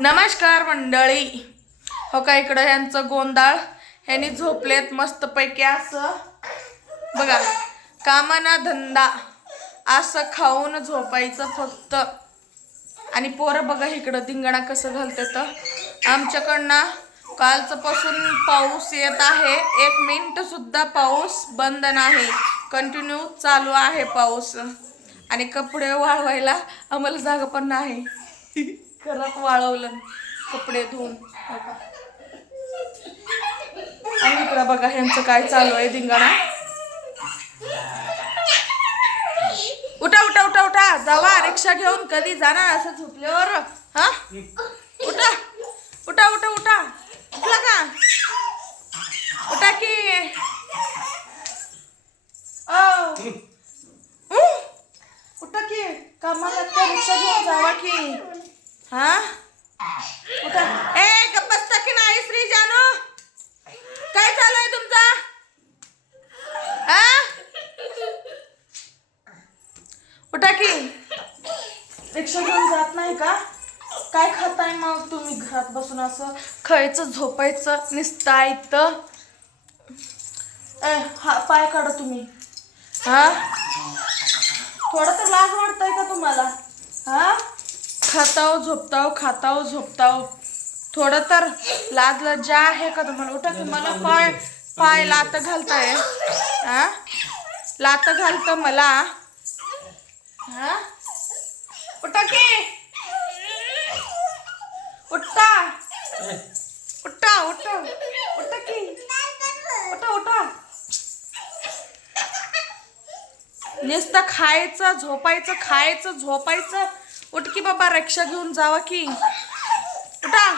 नमस्कार मंडळी. हो का इकडं यांचं गोंधळ. ह्यांनी झोपलेत मस्तपैकी असं. बघा कामाना धंदा असं खाऊन झोपायचं फक्त. आणि पोरं बघा इकडं धिंगणा कसं घालते तर आमच्याकडनं कालचंपासून पाऊस येत आहे. एक मिनटसुद्धा पाऊस बंद नाही. कंटिन्यू चालू आहे पाऊस. आणि कपडे वाळवायला आम्हाला जागा पण नाही. घरात वाळवलं कपडे धुवून हो आणि इकडं बघा ह्यांचं काय चालू आहे धिंगाणा? उठा उठा उठा उठा. जावा रिक्षा घेऊन. कधी जाणार असं झोपल्यावर? हा उठा उठा उठा उठा उठला का उठा की ओ. उ. उठा की कामाला त्या रिक्षा घेऊन जावा की हा उठा ए गप्प बसता की नाही श्री जानू काय चालू आहे तुमचा हा उठा की रिक्षा घेऊन जात नाही का काय खाताय मग तुम्ही घरात बसून असं खायचं झोपायचं निसतायचं ए हा पाय काढा तुम्ही. हा? थोडं तर लाज वाटतंय का तुम्हाला? हा? खाताव झोपताव खाताव झोपताव. थोडं तर लाज लज्जा आहे का तुम्हाला? उठा की मला पाय पाय लात घालताय. हा? लात घालत मला. हा? उठा की. उठा. उठा उठा. उठा की. उठा उठा. नुसतं खायचं झोपायचं खायचं झोपायचं. उठ की बाबा रिक्षा घेऊन जावा की. उठा.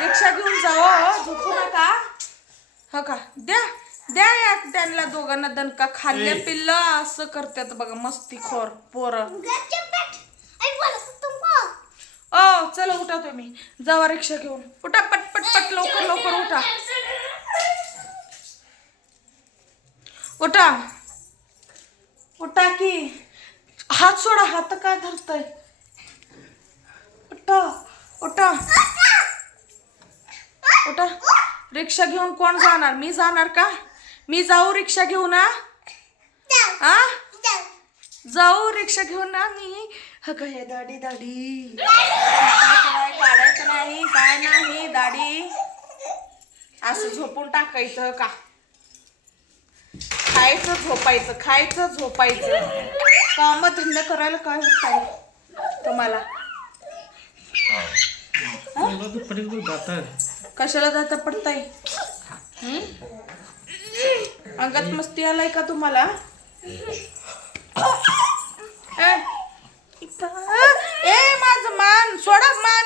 रिक्षा घेऊन जावा हो, झोपू नका. हो का? द्या. द्या या त्यांना दोघांना दणका. खाल्ले पिल्ल असं करतात बघा मस्ती खोर पोरं. ओ चला उठा तुम्ही. जावा रिक्षा घेऊन. उठा पट पट पट लवकर लवकर उठा. उठा. उठा की. हात सोडा हात काय धरतय? उठा उठा. उठा. रिक्षा घेऊन कोण जाणार? मी जाणार का? मी जाऊ रिक्षा घेऊन ना आ जाऊ रिक्षा घेऊन ना मी. ह काय दाढी दाढी. काढायचं नाही काय नाही दाढी. असं झोपून टाकायचं का? खायचं झोपायचं खायचं झोपायचं. काम धंदा करायला काय होत आहे तुम्हाला? कशाला जाता पडताय? हं? अंगात मस्ती आलाय का तुम्हाला. ए माझं मान सोडा मान.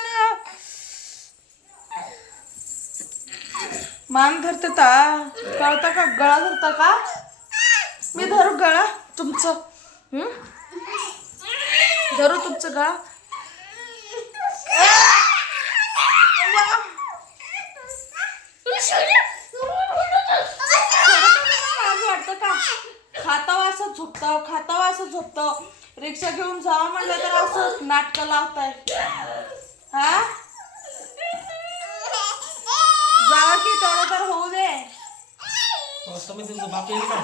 मान धरते ता. कळता का? गळा धरता का? मी धरू गळा तुमचं. धरू तुमचं गळा. लाज वाटतं का? खातावा असं झोपताव खातावा असं झोपताव रिक्षा घेऊन जावा म्हणलं तर असं नाटकं लावताय हा? जावा की तेवढं तर होऊ दे. तुम्ही तुमचा बाप येईल का?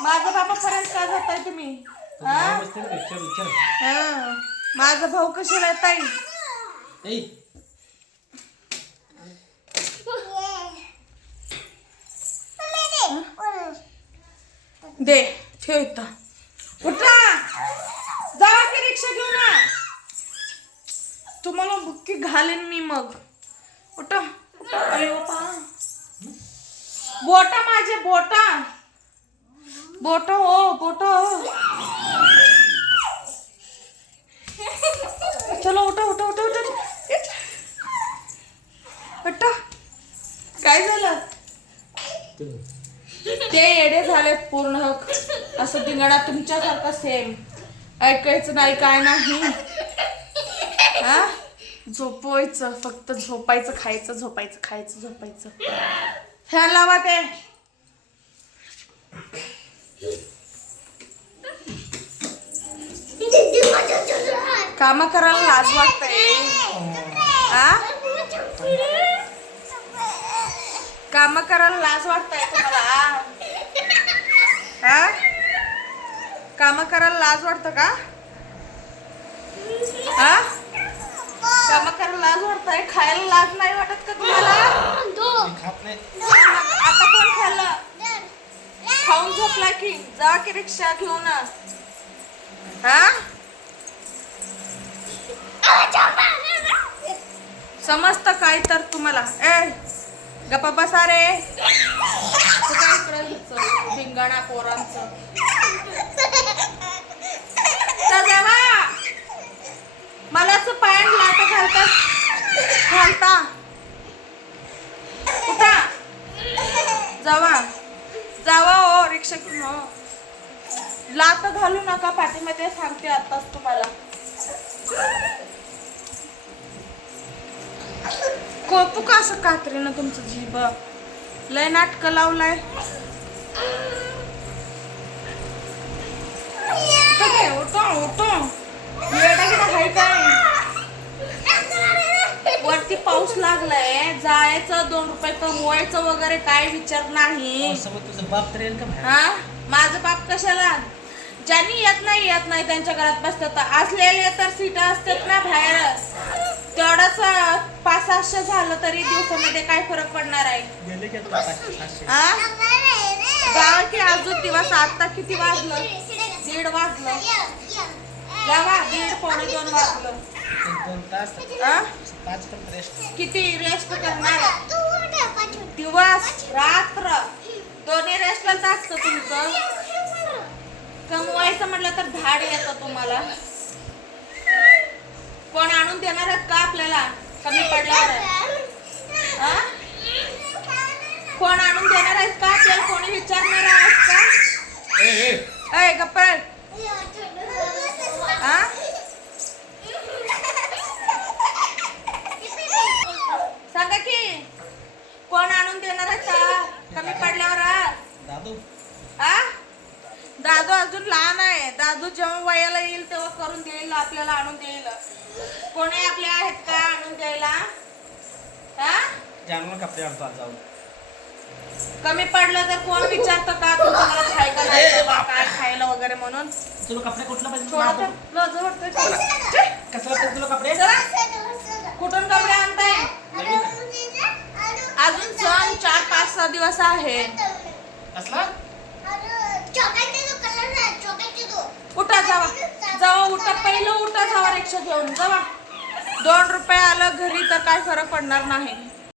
माझा बापापर्यंत का जाताय तुम्ही? हा? विचार हा. माझा भाऊ कशाला येताय ऐ दे ठेव इथं. उठा. रिक्षा घेऊन ना तुम्हाला बुक्की घालेन मी मग. उठा. उठा अरे बापा बोटा माझे बोटा. बोट हो बोट चलो उठा उठा उठा उठा उठा. काय झालं? ते. येडे झाले पूर्ण. असं धिंगाणा तुमच्यासारखा सेम ऐकायचं नाही काय नाही. हा? झोपवायचं फक्त झोपायचं खायचं झोपायचं खायचं झोपायचं. ह्या लावा ते. काम करायला लाज वाटत काम करायला लाज वाटतय तुम्हाला. हा? काम करायला लाज वाटतं का? हा? काम करायला लाज वाटतंय? खायला लाज नाही वाटत का तुम्हाला? आता कोण खाल्लं? खाऊन झोपला की जा की रिक्षा घेऊन. हा? समजत काय तर तुम्हाला? ए गप्पा बसा रे. तू काय इकडं हिचं धिंगाणा पोरांचं तर जावा मलाच पॅन्ट लाटा घालतात घालता. कुठा जावा. जावा हो रिक्षा घेऊन हो. लात घालू नका पाठीमध्ये सांगते आताच तुम्हाला. कोपू का असं कात्रीनं तुमचं जीभ? लय नाटक लावलाय. वरती पाऊस लागलाय. जायचं दोन रुपये कमवायचं वगैरे काय विचार नाही. बाप हा? माझं बाप कशाला? ज्यांनी येत नाही येत नाही त्यांच्या घरात बसतात. असलेले तर सीट असतात ना बाहेर. तेवढंच पाच सहाशे झालं तरी दिवसामध्ये काय फरक पडणार आहे? गेले की आता पाचशे सहाशे जा की अजून दिवस आता किती वाजलं? दीड वाजलं. जावा दीड पावणे दोन वाजलं. एक दोन तास? पाच पण रेस्ट किती रेस्ट करणार? दिवस रात्र. दोन्ही रेस्टलाच असतं तुमचं. कमवायचं म्हटलं तर धाड येतं तुम्हाला. कोण आणून देणार आहेत का आपल्याला? कमी पडल्यावर? कोण आणून देणार आहेत का? आपल्याला कोणी विचारणार आहेत का? ए ए. अय गप्पा हा? सांगा की कोण आणून देणार आहेत का? कमी पडल्यावर. दादू. हा? दादू अजून लहान आहे. दादू जेव्हा वयाला येईल तेव्हा करून देईल आपल्याला आणून देईल. कोणी आपले आहेत का आणून द्यायला? हा? जानवर कपडे आणतो आज जाऊन. कमी पडलं तर कोण विचारतं का तुमचं मला खाय का नाही किंवा काय खायला वगैरे म्हणून? तुला कपडे कुठला पाहिजे? थोडं तुला तर लज वाटतंय चला. कसला पाहिजे तुला कपडे. कुठून कपडे आणताय? अजून सण चार पाच सहा दिवस आहे कसला? उठा जावा. जावा उठा. पहिलं उठा जावा रिक्षा घेऊन. जावा. दोन रुपये आलं घरी तर काय फरक पडणार नाही.